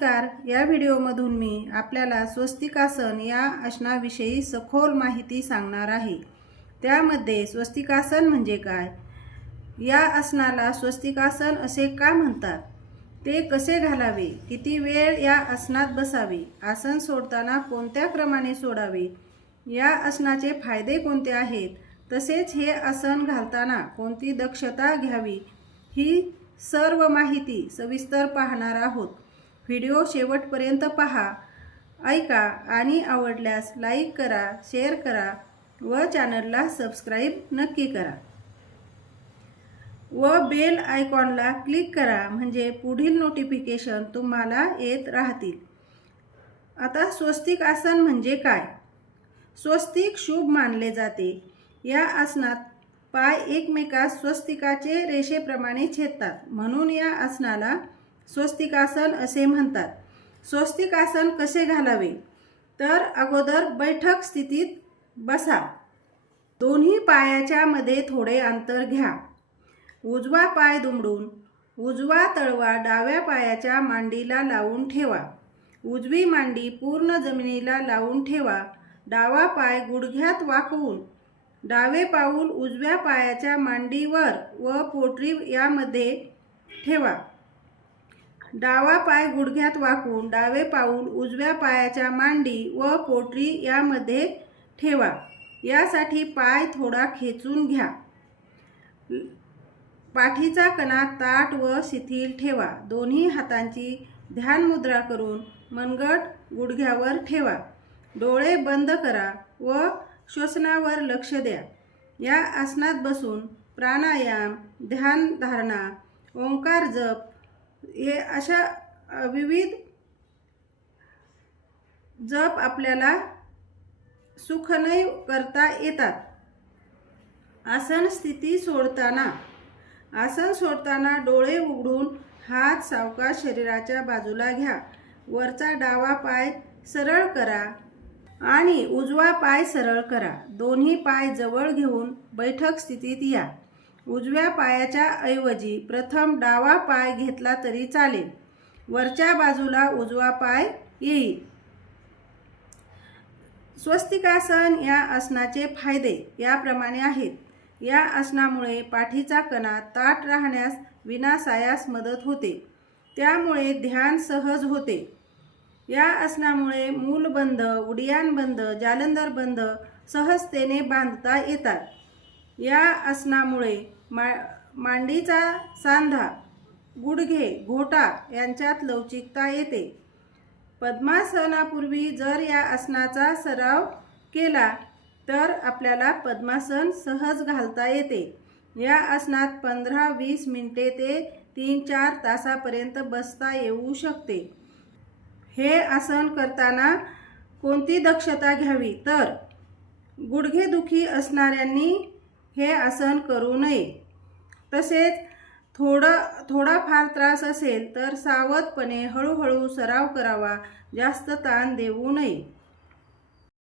नमस्कार. या व्हिडिओमधून मी आपल्याला स्वस्तिकासन या आसनाविषयी सखोल माहिती सांगणार आहे. त्यामध्ये स्वस्तिकासन म्हणजे काय? या आसनाला स्वस्तिकासन असे का म्हणतात? ते कसे घालावे? किती वेळ या आसनात बसावे? आसन सोडताना कोणत्या क्रमाने सोडावे? या आसनाचे फायदे कोणते आहेत? तसेच हे आसन घालताना कोणती दक्षता घ्यावी? ही सर्व माहिती सविस्तर पाहणार आहोत. व्हिडिओ शेवटपर्यंत पहा. ऐका आणि आवडल्यास लाईक करा शेअर करा व चॅनलला सबस्क्राईब नक्की करा. व बेल आयकॉनला क्लिक करा म्हणजे पुढील नोटिफिकेशन तुम्हाला येत राहतील. आता स्वस्तिक आसन म्हणजे काय? स्वस्तिक शुभ मानले जाते. या आसनात पाय एकमेकास स्वस्तिकाचे रेषेप्रमाणे छेदतात. म्हणून या आसनाला स्वस्तिकासन असे म्हणतात. स्वस्तिकासन कसे घालावे? तर अगोदर बैठक स्थितीत बसा. दोन्ही पायाच्या मध्ये थोडे अंतर घ्या. उजवा पाय दुमडून उजवा तळवा डाव्या पायाच्या मांडीला लावून ठेवा. उजवी मांडी पूर्ण जमिनीला लावून ठेवा. डावा पाय गुडघ्यात वाकवून डावे पाऊल उजव्या पायाच्या मांडीवर व पोटरी यामध्ये ठेवा. डावा पाय गुडघ्यात वाकून डावे पाऊल उजव्या पायाच्या मांडी व पोटरी यामध्ये ठेवा. यासाठी पाय थोडा खेचून घ्या. पाठीचा कणा ताट व शिथिल ठेवा. दोन्ही हातांची ध्यान मुद्रा करून मनगट गुडघ्यावर ठेवा. डोळे बंद करा व श्वसनावर लक्ष द्या. या आसनात बसून प्राणायाम ध्यानधारणा ओंकार जप हे अशा विविध जप आपल्याला सुखनय करता येतात. आसन स्थिती सोडताना आसन सोडताना डोळे उघडून हात सावकाश शरीराच्या बाजूला घ्या. वरचा डावा पाय सरळ करा आणि उजवा पाय सरळ करा. दोन्ही पाय जवळ घेऊन बैठक स्थितीत या. उजव्या पायाच्या ऐवजी प्रथम डावा पाय घेतला तरी चालेल. वरच्या बाजूला उजवा पाय येईल. स्वस्तिकासन या आसनाचे फायदे याप्रमाणे आहेत. या आसनामुळे पाठीचा कणा ताट राहण्यास विनासायास मदत होते. त्यामुळे ध्यान सहज होते. या आसनामुळे मूलबंध उडियानबंध जालंधर बंध सहजतेने बांधता येतात. या आसनामुळे मा मांडीचा सांधा गुडघे घोटा यांच्यात लवचिकता येते. पद्मासनापूर्वी जर या आसनाचा सराव केला तर आपल्याला पद्मासन सहज घालता येते. या आसनात पंधरा वीस मिनटे ते तीन चार तासापर्यंत बसता येऊ शकते. हे आसन करताना कोणती दक्षता घ्यावी? तर गुडघेदुखी असणाऱ्यांनी हे आसन करू नये. तसेच थोडं थोडाफार त्रास असेल तर सावधपणे हळूहळू सराव करावा. जास्त ताण देऊ नये.